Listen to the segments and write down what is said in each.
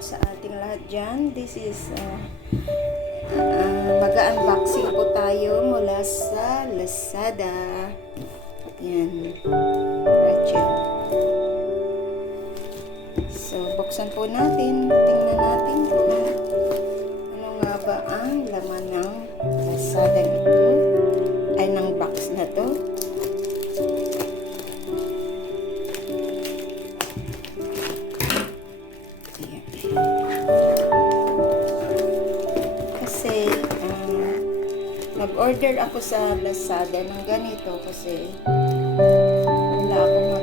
sa ating lahat dyan. This is, uh, uh, mag-unboxing po tayo mula sa Lazada. Yan. Ratchet. So, buksan po natin. Tingnan natin kung ano nga ba ang laman ng Lazada nito. Nag-order ako sa Lazada ng ganito kasi wala akong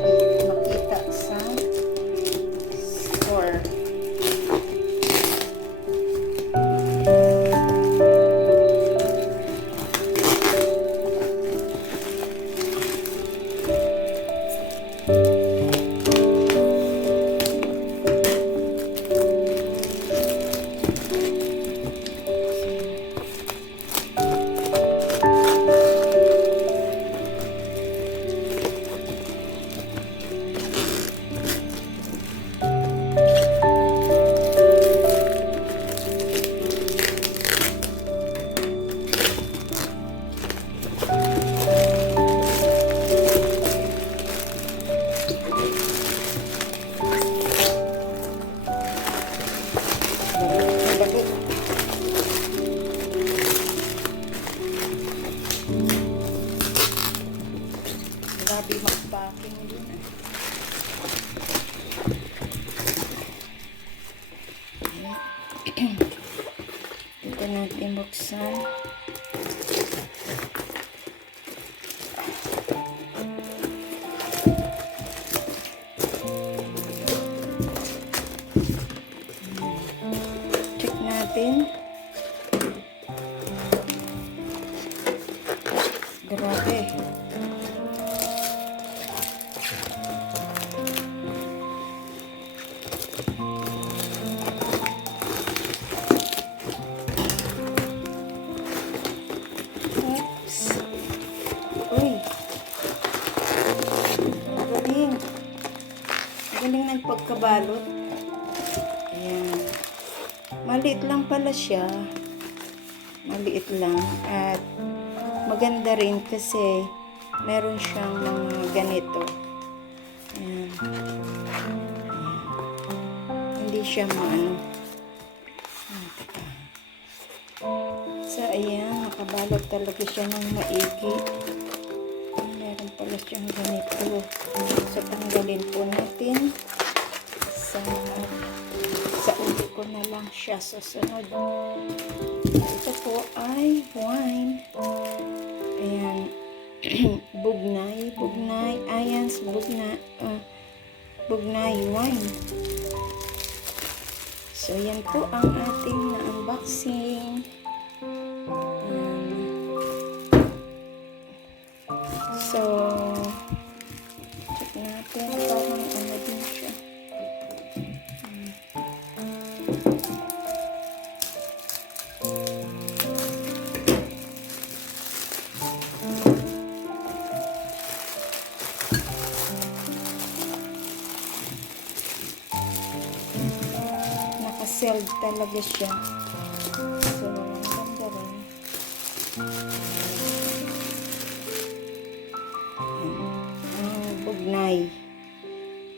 natin buksan. Check natin. Grabe. Pagkabalot. Ayan. Maliit lang pala siya. Maliit lang. At maganda rin kasi meron siyang ganito. Ayan. Ayan. Hindi siya maano. So, ayan. Nakabalot talaga siya ng maigi. Meron pala siyang ganito. So, tanggalin po natin sa sa uli ko na lang siya susunod. Ito po ay wine. Ayan. bugnay, bugnay, ayans, bugnay, uh, bugnay wine. So, yan po ang ating na-unboxing. Naka-sealed talaga siya. So, ang ganda rin. Ah, bugnay.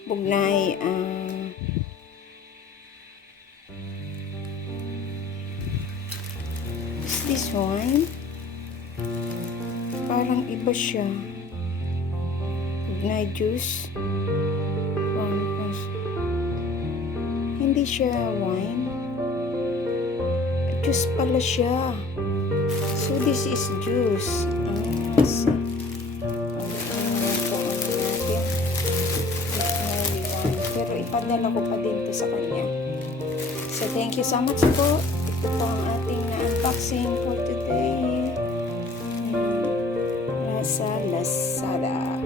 Bugnay. ah is this one? Parang iba siya. Bugnay juice. Hindi siya wine. Juice pala siya. So this is juice. Ah, see. Pero ipadala ko pa din to sa kanya. So, thank you so much po. Ito po ang ating na-unboxing for today. Nasa Lazada.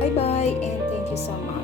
Bye-bye and thank you so much.